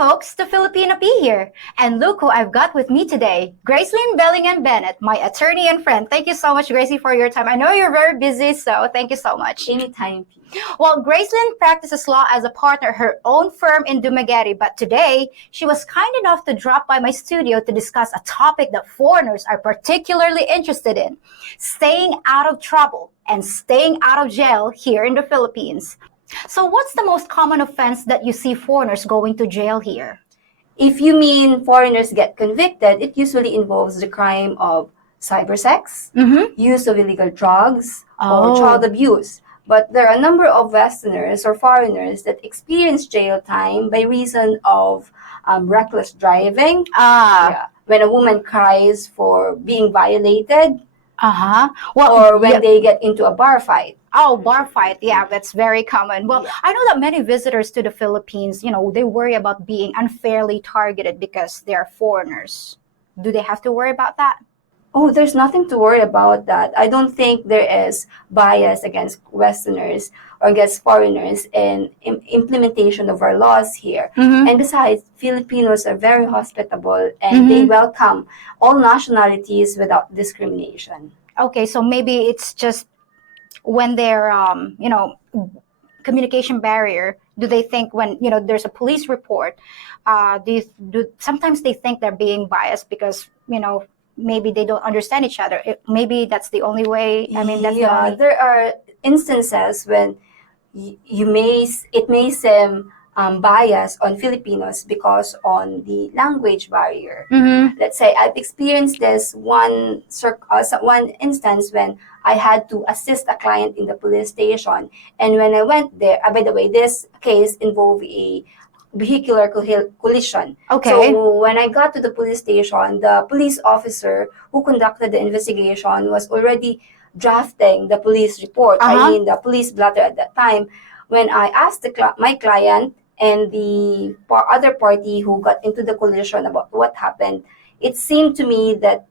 folks, the Filipina P here. And look who I've got with me today, Gracelyn Bellingan-Bennett, my attorney and friend. Thank you so much, Gracie, for your time. I know you're very busy, so thank you so much. Anytime. Well, Gracelyn practices law as a partner at her own firm in Dumaguete, but today she was kind enough to drop by my studio to discuss a topic that foreigners are particularly interested in, staying out of trouble and staying out of jail here in the Philippines. So what's the most common offense that you see foreigners going to jail here? If you mean foreigners get convicted, it usually involves the crime of cybersex, use of illegal drugs, or child abuse. But there are a number of Westerners or foreigners that experience jail time by reason of reckless driving. When a woman cries for being violated, or when they get into a bar fight. Oh, bar fight. Yeah, that's very common. Well, I know that many visitors to the Philippines, they worry about being unfairly targeted because they're foreigners. Do they have to worry about that? Oh, there's nothing to worry about that. I don't think there is bias against Westerners or against foreigners in implementation of our laws here. And besides, Filipinos are very hospitable and they welcome all nationalities without discrimination. Okay, so maybe it's just when they're, communication barrier, do they think when, there's a police report, sometimes they think they're being biased because, maybe they don't understand each other. Maybe that's the only way. There are instances when it may seem bias on Filipinos because on the language barrier. Let's say I've experienced this one instance when I had to assist a client in the police station, and when I went there, by the way, this case involved a vehicular collision. Okay. So when I got to the police station, the police officer who conducted the investigation was already drafting the police report. The police blotter at that time. When I asked my client and the other party who got into the collision about what happened, it seemed to me that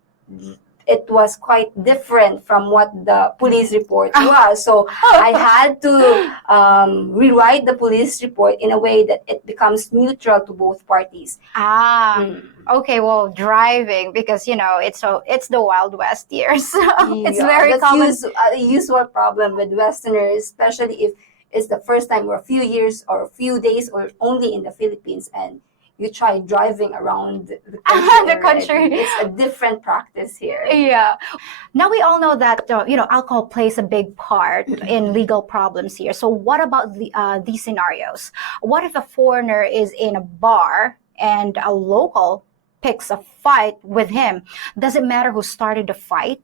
it was quite different from what the police report was. So I had to rewrite the police report in a way that it becomes neutral to both parties. Okay, well, driving, because, it's the Wild West here. So it's very common. A usual problem with Westerners, especially if it's the first time or a few years or a few days or only in the Philippines, and you try driving around the country. It's a different practice here. Yeah. Now we all know that, alcohol plays a big part in legal problems here. So what about these scenarios? What if a foreigner is in a bar and a local picks a fight with him? Does it matter who started the fight?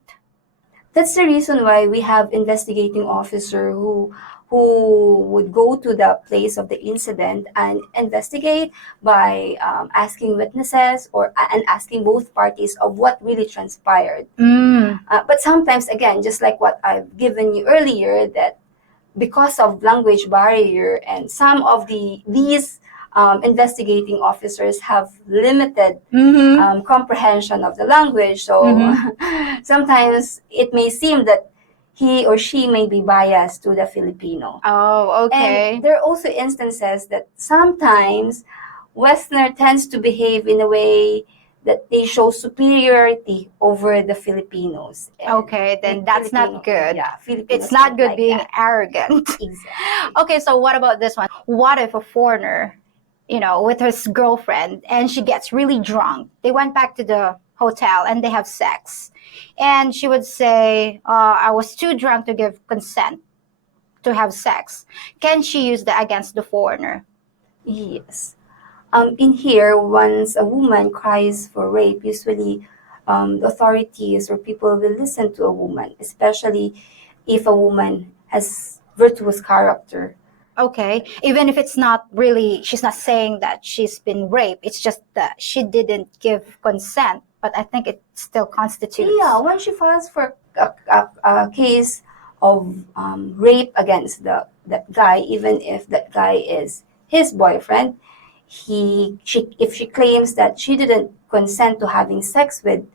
That's the reason why we have investigating officer who would go to the place of the incident and investigate by asking witnesses and asking both parties of what really transpired. But sometimes, again, just like what I've given you earlier, that because of language barrier and some of these investigating officers have limited comprehension of the language, so sometimes it may seem that he or she may be biased to the Filipino. Oh, okay. And there are also instances that sometimes Westerner tends to behave in a way that they show superiority over the Filipinos. Okay, then that's not good. Yeah, it's not good being arrogant. Exactly. Okay, so what about this one? What if a foreigner, with his girlfriend, and she gets really drunk? They went back to the hotel and they have sex. And she would say, I was too drunk to give consent to have sex. Can she use that against the foreigner? Yes. In here, once a woman cries for rape, usually the authorities or people will listen to a woman, especially if a woman has virtuous character. Okay, even if it's not really, she's not saying that she's been raped, it's just that she didn't give consent, but I think it still constitutes. Yeah, when she files for a case of rape against that guy, even if that guy is his boyfriend, if she claims that she didn't consent to having sex with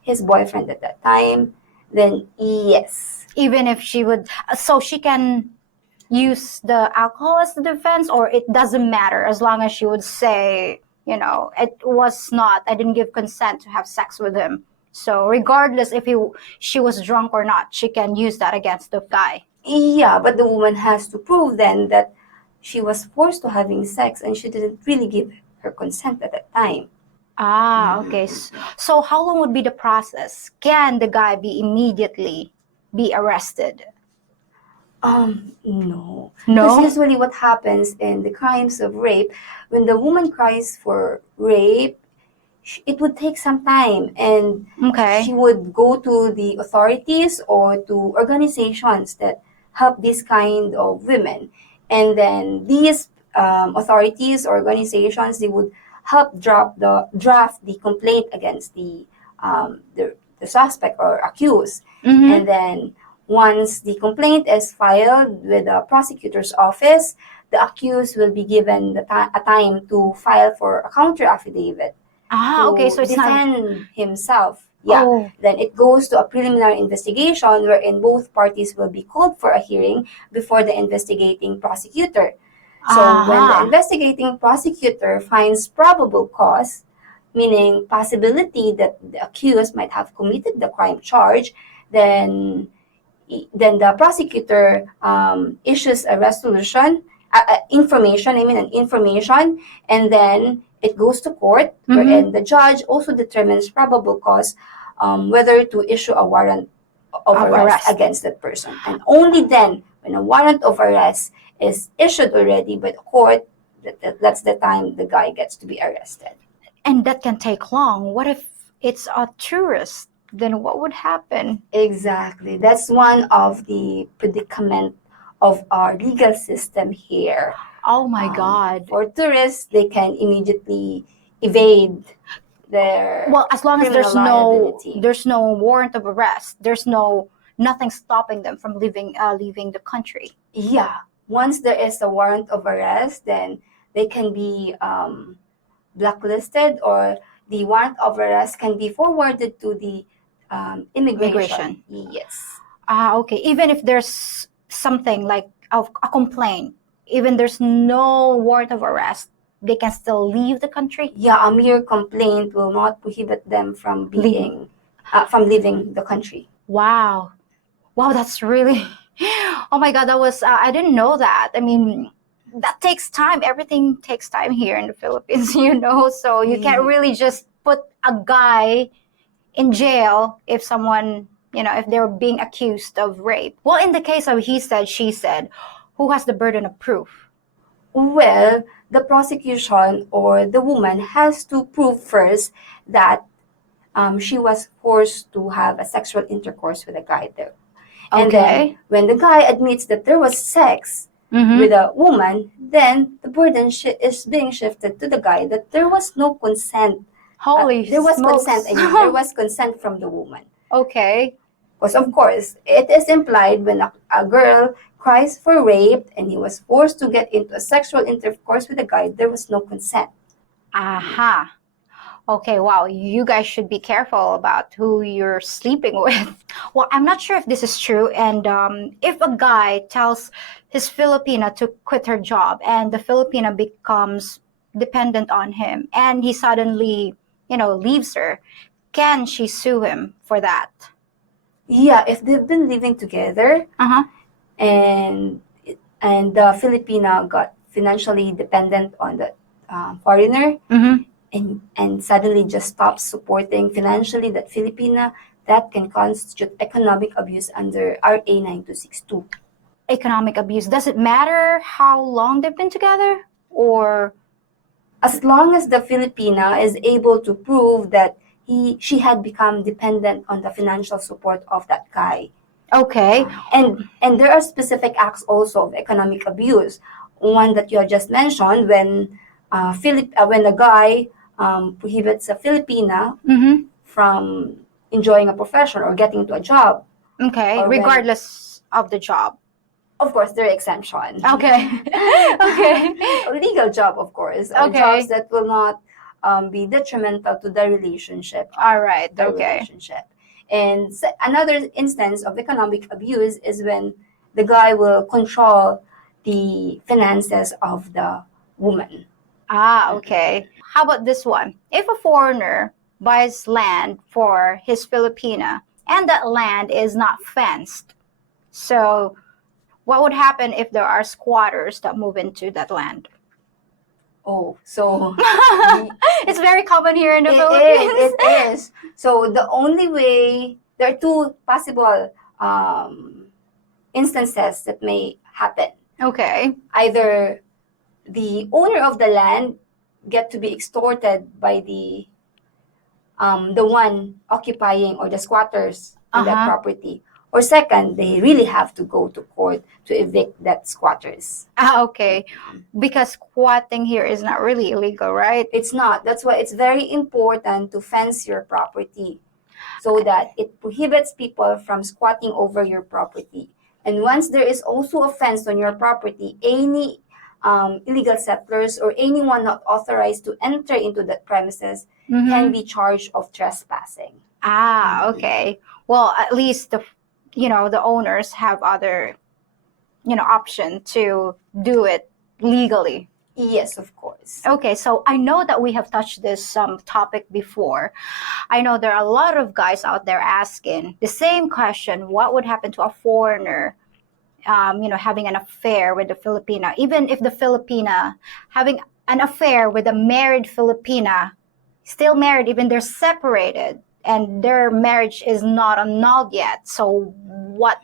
his boyfriend at that time, then yes. Even if she would, so she can use the alcohol as the defense, or it doesn't matter as long as she would say, I didn't give consent to have sex with him. So regardless if she was drunk or not, she can use that against the guy. Yeah, but the woman has to prove then that she was forced to having sex and she didn't really give her consent at that time. Okay. So how long would be the process? Can the guy immediately be arrested? No. No? Because usually what happens in the crimes of rape, when the woman cries for rape, it would take some time, and Okay. she would go to the authorities or to organizations that help this kind of women. And then these authorities or organizations, they would help draft the complaint against the suspect or accused. Mm-hmm. And then once the complaint is filed with the prosecutor's office, the accused will be given a time to file for a counter affidavit Okay. So to it's not. defend himself. Yeah. Oh. Then it goes to a preliminary investigation wherein both parties will be called for a hearing before the investigating prosecutor. So when the investigating prosecutor finds probable cause, meaning possibility that the accused might have committed the crime charge, then the prosecutor issues a resolution, an information, and then it goes to court, wherein the judge also determines probable cause, whether to issue a warrant of arrest against that person. And only then, when a warrant of arrest is issued already by the court, that's the time the guy gets to be arrested. And that can take long. What if it's a tourist? Then what would happen? Exactly. That's one of the predicament of our legal system here. Oh my God. For tourists, they can immediately evade their as long as there's no warrant of arrest, there's nothing stopping them from leaving the country. Yeah. Once there is a warrant of arrest, then they can be blacklisted, or the warrant of arrest can be forwarded to the immigration. Yes. Okay. Even if there's something like a complaint, even there's no warrant of arrest, they can still leave the country? Yeah, a mere complaint will not prohibit them from leaving the country. Wow, that's really... Oh my God, that was... I didn't know that. I mean, that takes time. Everything takes time here in the Philippines, so you can't really just put a guy in jail if someone, if they're being accused of rape. Well, in the case of he said, she said, who has the burden of proof? Well, the prosecution or the woman has to prove first that she was forced to have a sexual intercourse with a guy there. And then when the guy admits that there was sex with a woman, then the burden is being shifted to the guy that there was no consent. There was consent. There was consent from the woman. Okay. Because of course, it is implied when a girl cries for rape and he was forced to get into a sexual intercourse with a guy, there was no consent. Aha. Okay, wow, you guys should be careful about who you're sleeping with. Well, I'm not sure if this is true, and if a guy tells his Filipina to quit her job and the Filipina becomes dependent on him and he suddenly, leaves her, can she sue him for that? Yeah, if they've been living together and the Filipina got financially dependent on the foreigner, and suddenly just stops supporting financially that Filipina, that can constitute economic abuse under RA 9262. Economic abuse. Does it matter how long they've been together? Or as long as the Filipina is able to prove that she had become dependent on the financial support of that guy. Okay. And there are specific acts also of economic abuse. One that you have just mentioned, when a guy prohibits a Filipina from enjoying a profession or getting to a job. Okay, regardless of the job. Of course, there are exceptions. Okay. Okay. Legal job, of course. Okay. Jobs that will not be detrimental to the relationship. All right. Relationship. And another instance of economic abuse is when the guy will control the finances of the woman. Ah, okay. How about this one? If a foreigner buys land for his Filipina and that land is not fenced, so what would happen if there are squatters that move into that land? Oh, so It's very common here in the it Philippines. is. It is. So the only way, there are two possible instances that may happen. Okay. Either the owner of the land get to be extorted by the one occupying, or the squatters in that property, or second, they really have to go to court to evict that squatters. Ah, okay. Because squatting here is not really illegal, right? It's not. That's why it's very important to fence your property, so that it prohibits people from squatting over your property. And once there is also a fence on your property, any illegal settlers or anyone not authorized to enter into that premises can be charged of trespassing. Ah, okay. Well, at least the owners have other option to do it legally. Yes, of course. Okay, so I know that we have touched this topic before. I know there are a lot of guys out there asking the same question: what would happen to a foreigner, having an affair with the Filipina? Even if the Filipina having an affair with a married Filipina, still married, even they're separated and their marriage is not annulled yet. So what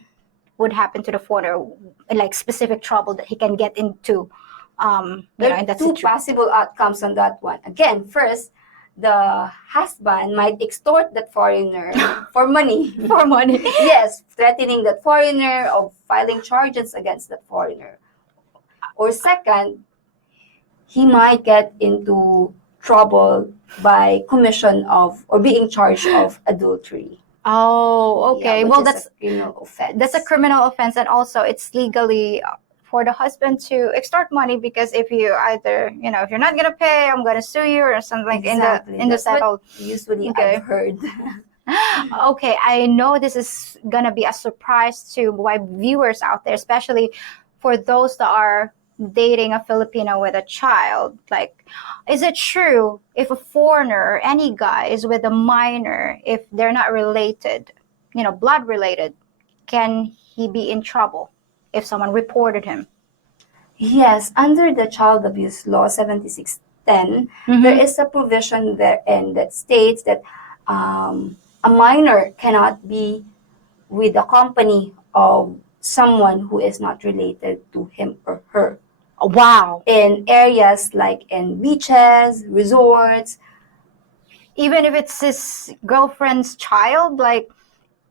would happen to the foreigner, like specific trouble that he can get into? There In are that two situation. possible outcomes on that one. Again, first, the husband might extort that foreigner for money. For money. Yes, threatening that foreigner, of filing charges against that foreigner. Or second, he might get into trouble by commission of, or being charged of, adultery. Oh, okay. Yeah, Well, which is a criminal offense. that's a criminal offense, and also it's legally for the husband to extort money, because if you either, if you're not gonna pay, I'm gonna sue you or something like Exactly. in the That's what settle. usually Okay. I've heard. Okay, I know this is gonna be a surprise to my viewers out there, especially for those that are dating a Filipino with a child. Like, is it true if a foreigner, any guy, is with a minor, if they're not related, blood related, can he be in trouble if someone reported him? Yes, under the Child Abuse Law 7610, there is a provision therein that states that a minor cannot be with the company of someone who is not related to him or her. Wow. In areas like in beaches, resorts. Even if it's his girlfriend's child, like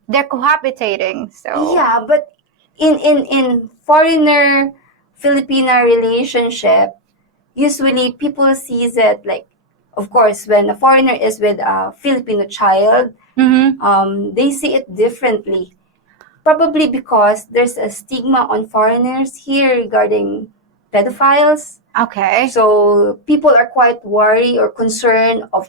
they're cohabitating. So Yeah, but in foreigner Filipina relationship, usually people sees it like, of course, when a foreigner is with a Filipino child, they see it differently. Probably because there's a stigma on foreigners here regarding pedophiles. Okay. So people are quite worried or concerned of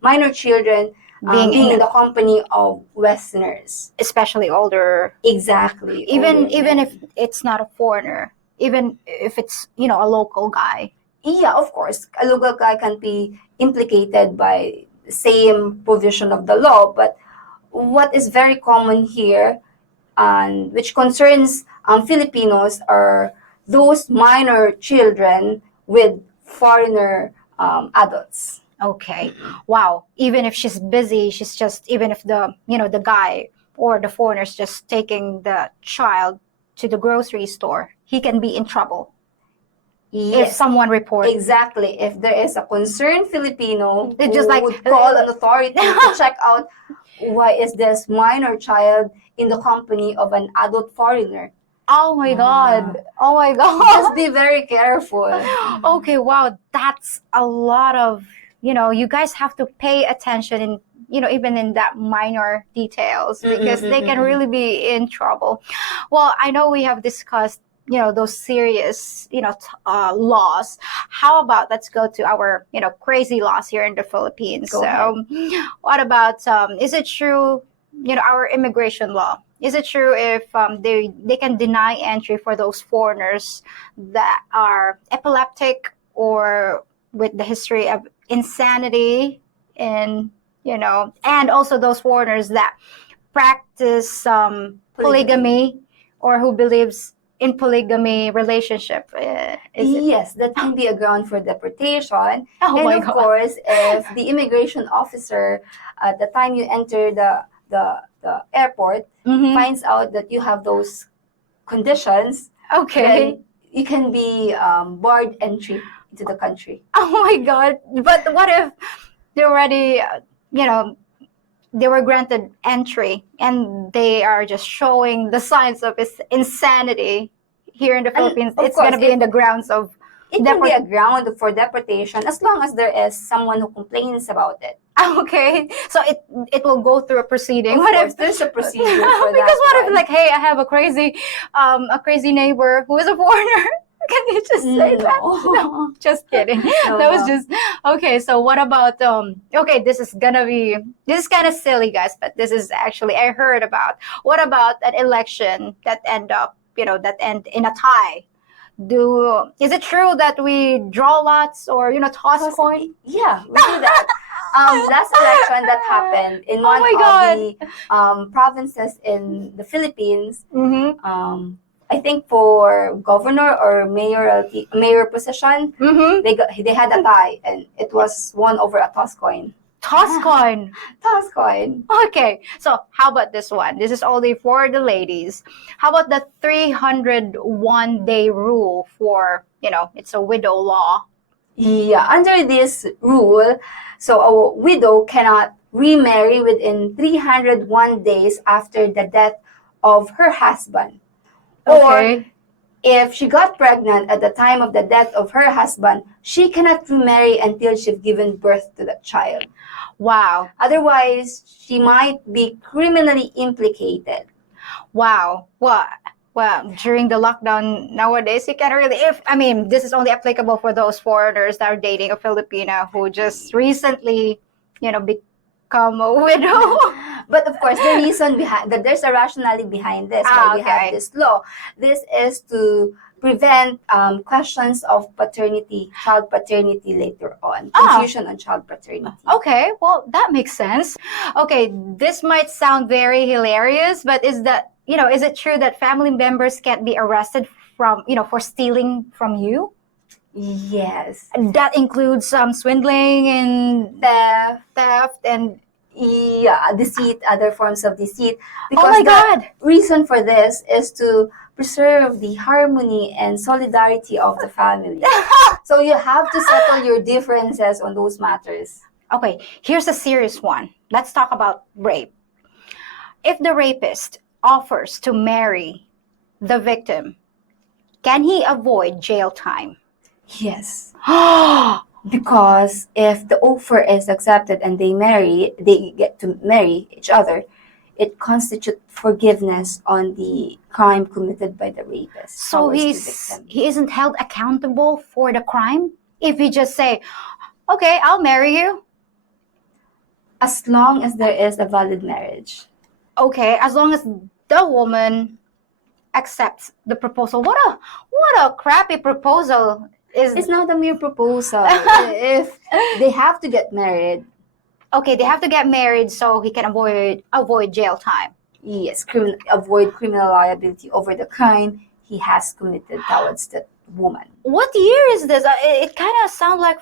minor children, being in the company of Westerners. Especially older. Exactly. Even if it's not a foreigner, even if it's, a local guy. Yeah, of course. A local guy can be implicated by the same provision of the law, but what is very common here, and which concerns Filipinos, are those minor children with foreigner adults. Okay. Wow. Even if she's busy, even if the guy or the foreigner's just taking the child to the grocery store, he can be in trouble. Yes. If someone reports. Exactly. If there is a concerned Filipino They who just would call an authority to check out why is this minor child in the company of an adult foreigner. Oh my God. Oh my God. Just be very careful. Okay, wow. That's a lot of, you guys have to pay attention in, even in that minor details, because they can really be in trouble. Well, I know we have discussed, those serious, laws. How about let's go to our, crazy laws here in the Philippines. Go ahead. What about, is it true, our immigration law? is it true if they can deny entry for those foreigners that are epileptic or with the history of insanity, and and also those foreigners that practice polygamy or who believes in polygamy relationship? Yes, that can be a ground for deportation. Oh And my of God. course, if the immigration officer at the time you enter the airport Mhm. finds out that you have those conditions, Okay. then you can be barred entry into the country. Oh my God. But what if they already, they were granted entry and they are just showing the signs of insanity here in the Philippines? of It's going to course, be in the grounds of It can be a ground for deportation as long as there is someone who complains about it. Okay, so it will go through a proceeding. Of What course, if there's a procedure for that. because what if one. like, hey, I have a crazy neighbor who is a foreigner? Can you just say that? No, just kidding. No, That was no. just okay. So what about okay, this is kind of silly, guys, but this is actually I heard about. What about an election that end in a tie? Is it true that we draw lots or toss coin? Yeah, we do that. Last election that happened in one my of God. the provinces in the Philippines. Mm-hmm. I think for governor or mayor position, they had a tie and it was won over a toss coin. Toss coin. Toss coin. Okay, so how about this one? This is only for the ladies. How about the 301-day rule for, it's a widow law? Yeah, under this rule, so a widow cannot remarry within 301 days after the death of her husband. Or Okay. if she got pregnant at the time of the death of her husband, she cannot remarry until she's given birth to that child. Wow. Otherwise, she might be criminally implicated. Wow. Well, during the lockdown nowadays, you can't really, this is only applicable for those foreigners that are dating a Filipina who just recently, become a widow. But of course, the reason behind that there's a rationale behind this, why we have this law. This is to prevent questions of child paternity later on, confusion on child paternity. Okay, well, that makes sense. Okay, this might sound very hilarious, but is it true that family members can't be arrested for stealing from you? Yes. That includes swindling and theft and deceit, other forms of deceit. Oh my God! Reason for this is to preserve the harmony and solidarity of the family. So you have to settle your differences on those matters. Okay, here's a serious one. Let's talk about rape. If the rapist offers to marry the victim, can he avoid jail time? Yes. Because if the offer is accepted and they get to marry each other, it constitutes forgiveness on the crime committed by the rapist. So he isn't held accountable for the crime if he just say, okay, I'll marry you? As long as there is a valid marriage. Okay, as long as the woman accepts the proposal. What a crappy proposal. It's not a mere proposal. If they have to get married. Okay, they have to get married so he can avoid jail time. Yes, avoid criminal liability over the crime he has committed towards that woman. What year is this? It kind of sounds like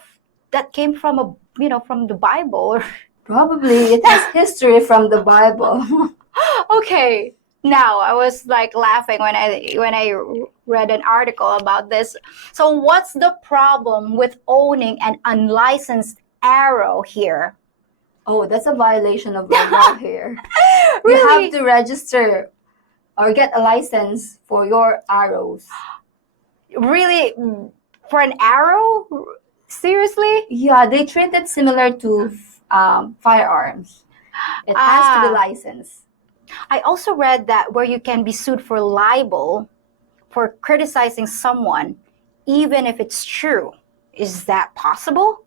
that came from from the Bible. Probably it has history from the Bible. Okay. Now I was like laughing when I read an article about this. So what's the problem with owning an unlicensed arrow here? Oh, that's a violation of the law here. Really? You have to register or get a license for your arrows. Really? For an arrow? Seriously? Yeah, they treat it similar to firearms. It has to be licensed. I also read that where you can be sued for libel for criticizing someone, even if it's true. Is that possible?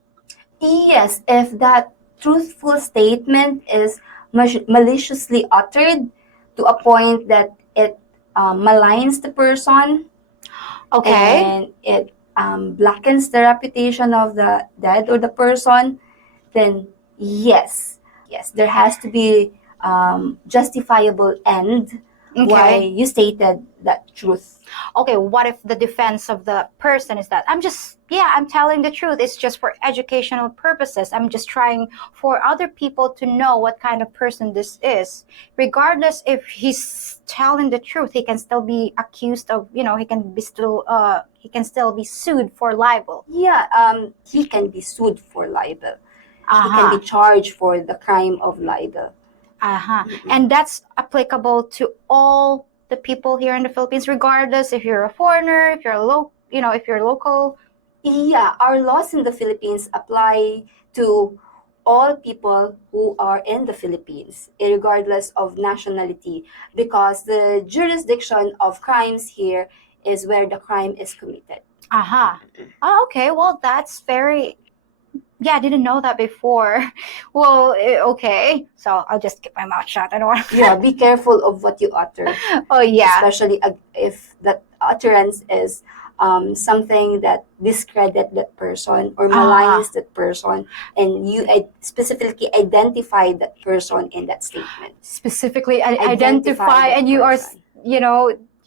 Yes, if that truthful statement is maliciously uttered to a point that it maligns the person, Okay. and it blackens the reputation of the dead or the person, then yes, there has to be justifiable end why Okay. you stated that truth. Okay, what if the defense of the person is that I'm telling the truth. It's just for educational purposes. I'm just trying for other people to know what kind of person this is. Regardless if he's telling the truth, he can still be accused of, he can still be sued for libel. Yeah, he can be sued for libel. He can Uh-huh. be charged for the crime of libel. Uh-huh. And that's applicable to all the people here in the Philippines, regardless if you're a foreigner, if you're if you're local. Yeah, our laws in the Philippines apply to all people who are in the Philippines, regardless of nationality, because the jurisdiction of crimes here is where the crime is committed. Uh-huh. Oh, okay. Well, that's very. Yeah, I didn't know that before. Well, okay. So I'll just keep my mouth shut. I don't want. Yeah, be careful of what you utter, Oh yeah. especially if that utterance is something that discredit that person or maligns that person, and you specifically identify that person in that statement. Specifically Identify identify, that and you are, person.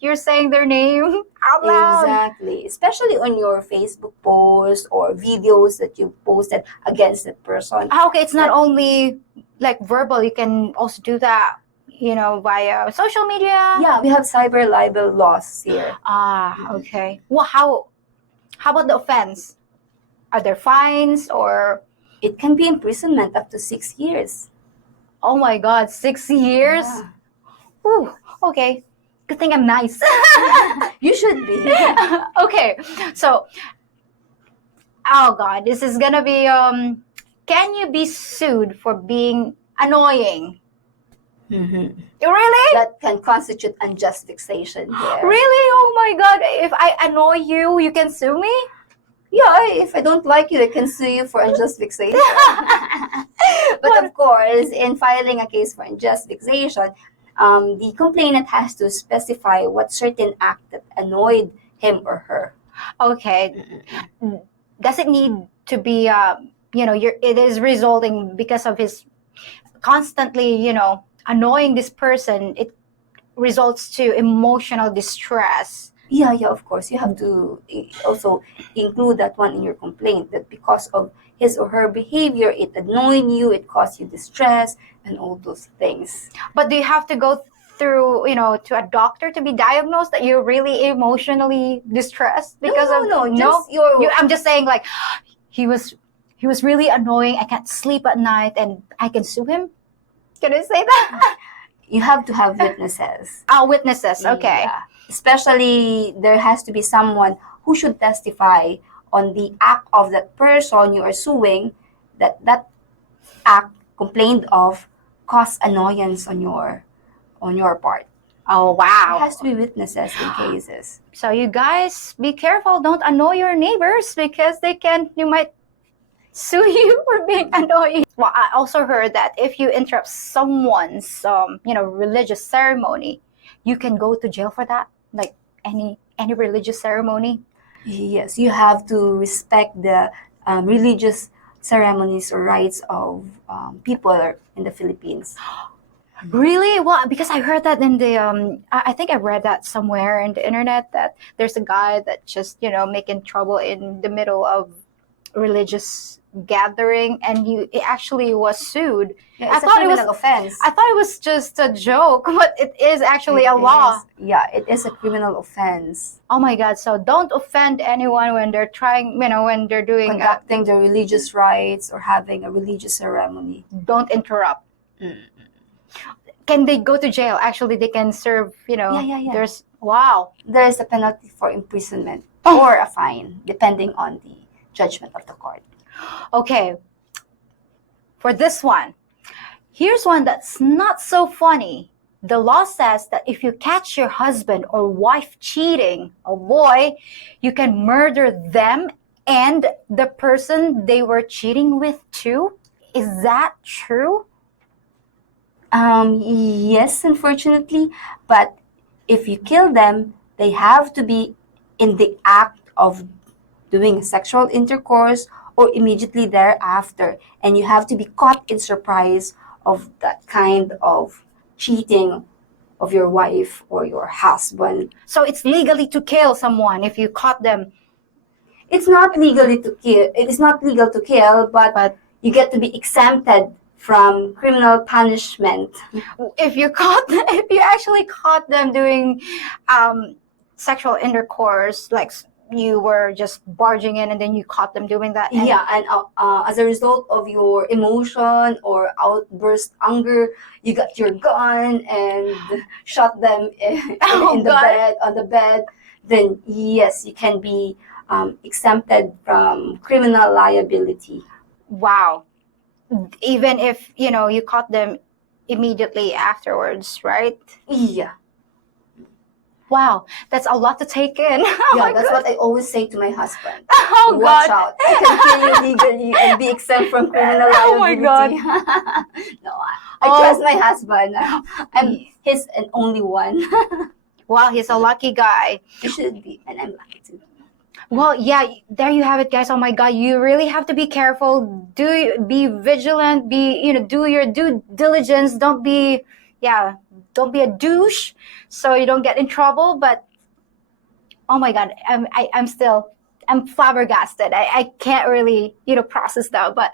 you're saying their name out loud. Exactly, especially on your Facebook posts or videos that you posted against that person. Ah, okay, it's not only like verbal. You can also do that, via social media. Yeah, we have cyber libel laws here. Ah, okay. Well, how about the offense? Are there fines or? It can be imprisonment up to 6 years. Oh my God, 6 years? Yeah. Ooh, okay. Good thing I'm nice. You should be. Okay, so, oh God, this is gonna be, can you be sued for being annoying? Mm-hmm. Really? That can constitute unjust fixation here. Really? Oh my God, if I annoy you, you can sue me? Yeah, if I don't like you, I can sue you for unjust fixation. But of course, in filing a case for unjust fixation, the complainant has to specify what certain act that annoyed him or her. Okay. Does it need to be, it is resulting because of his constantly, annoying this person, it results to emotional distress. Yeah, of course. You have to also include that one in your complaint, that because of his or her behavior, it annoyed you, it caused you distress, and all those things. But do you have to go through, to a doctor to be diagnosed that you're really emotionally distressed because No, just your... I'm just saying, like, he was really annoying. I can't sleep at night, and I can sue him. Can I say that? You have to have witnesses. Witnesses. Okay. Yeah. Especially, there has to be someone who should testify on the act of that person you are suing, that act complained of caused annoyance on your part. Oh, wow. There has to be witnesses in cases. So you guys, be careful. Don't annoy your neighbors because you might sue you for being annoying. Well, I also heard that if you interrupt someone's, religious ceremony, you can go to jail for that. Like any religious ceremony. Yes, you have to respect the religious ceremonies or rites of people in the Philippines. Really? Well, because I heard that in the I think I read that somewhere in the internet that there's a guy that just making trouble in the middle of religious gathering, and he actually was sued. Yeah, it's a criminal offense. I thought it was just a joke, but it is actually a law. Yeah, it is a criminal offense. Oh my God! So don't offend anyone when they're trying, when they're doing conducting the religious rites or having a religious ceremony. Don't interrupt. Can they go to jail? Actually, they can serve. Yeah. There's There is a penalty for imprisonment or a fine, depending on the judgment of the court. Okay. For this one, here's one that's not so funny. The law says that if you catch your husband or wife cheating, oh boy, you can murder them and the person they were cheating with too. Is that true? Yes, unfortunately, but if you kill them, they have to be in the act of doing sexual intercourse or immediately thereafter, and you have to be caught in surprise of that kind of cheating of your wife or your husband. So it's legally to kill someone if you caught them. It's not legally to kill. It is not legal to kill, but you get to be exempted from criminal punishment. If you caught them, if you actually caught them doing sexual intercourse, like you were just barging in and then you caught them doing that. And Yeah, and as a result of your emotion or outburst anger, you got your gun and shot them Oh, in the God. bed on the bed. Then yes, you can be exempted from criminal liability. wow. Even if, you caught them immediately afterwards, right? Yeah, Wow, that's a lot to take in. Oh yeah, my that's God. what I always say to my husband. Oh Watch God. out! I can kill you legally and be exempt from criminal liability. Oh my God. No, I trust my husband. I'm Ye- his and only one. Wow, he's a lucky guy. You should be, and I'm lucky too. Well, yeah, there you have it, guys. Oh my God, you really have to be careful. Be vigilant. Do your due diligence. Don't be a douche, so you don't get in trouble. But oh my God, I'm flabbergasted. I can't really, process that. But,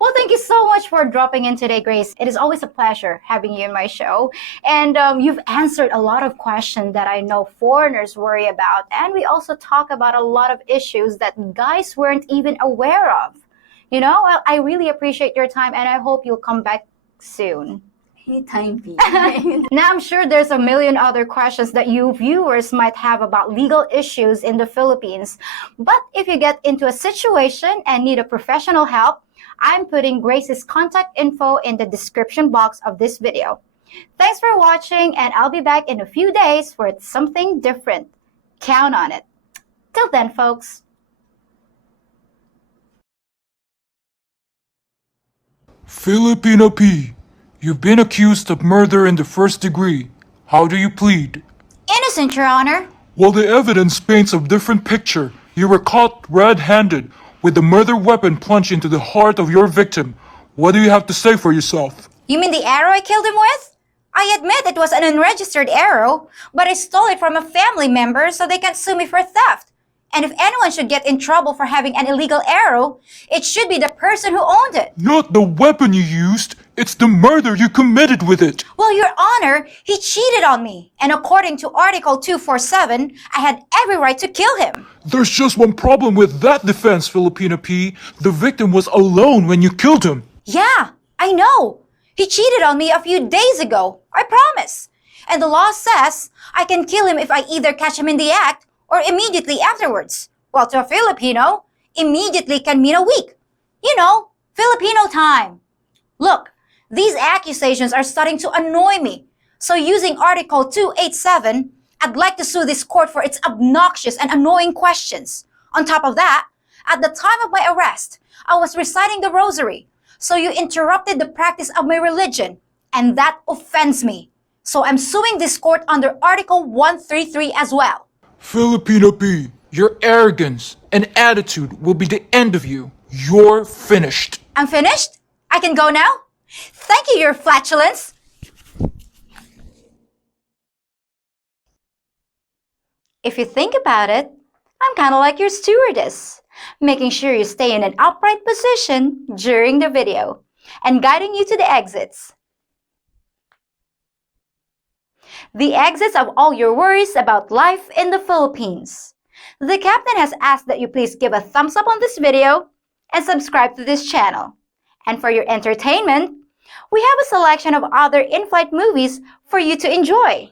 well, thank you so much for dropping in today, Grace. It is always a pleasure having you in my show. And you've answered a lot of questions that I know foreigners worry about. And we also talk about a lot of issues that guys weren't even aware of. I really appreciate your time and I hope you'll come back soon. Anytime, be. Now, I'm sure there's a million other questions that you viewers might have about legal issues in the Philippines. But if you get into a situation and need a professional help, I'm putting Grace's contact info in the description box of this video. Thanks for watching, and I'll be back in a few days for something different. Count on it. Till then, folks. Filipina P. You've been accused of murder in the first degree. How do you plead? Innocent, Your Honor. Well, the evidence paints a different picture. You were caught red-handed with the murder weapon plunged into the heart of your victim. What do you have to say for yourself? You mean the arrow I killed him with? I admit it was an unregistered arrow, but I stole it from a family member so they can't sue me for theft. And if anyone should get in trouble for having an illegal arrow, it should be the person who owned it. Not the weapon you used. It's the murder you committed with it. Well, Your Honor, he cheated on me. And according to Article 247, I had every right to kill him. There's just one problem with that defense, Filipina P. The victim was alone when you killed him. Yeah, I know. He cheated on me a few days ago. I promise. And the law says I can kill him if I either catch him in the act or immediately afterwards. Well, to a Filipino, immediately can mean a week. Filipino time. Look, these accusations are starting to annoy me. So using Article 287, I'd like to sue this court for its obnoxious and annoying questions. On top of that, at the time of my arrest, I was reciting the rosary. So you interrupted the practice of my religion, and that offends me. So I'm suing this court under Article 133 as well. Filipina P. Your arrogance and attitude will be the end of you. You're finished. I'm finished? I can go now? Thank you, Your Flatulence. If you think about it, I'm kind of like your stewardess, making sure you stay in an upright position during the video and guiding you to the exits. The exits of all your worries about life in the Philippines. The captain has asked that you please give a thumbs up on this video and subscribe to this channel. And for your entertainment, we have a selection of other in-flight movies for you to enjoy.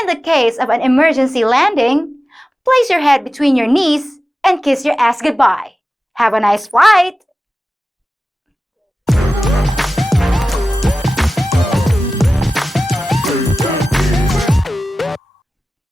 In the case of an emergency landing, place your head between your knees and kiss your ass goodbye. Have a nice flight!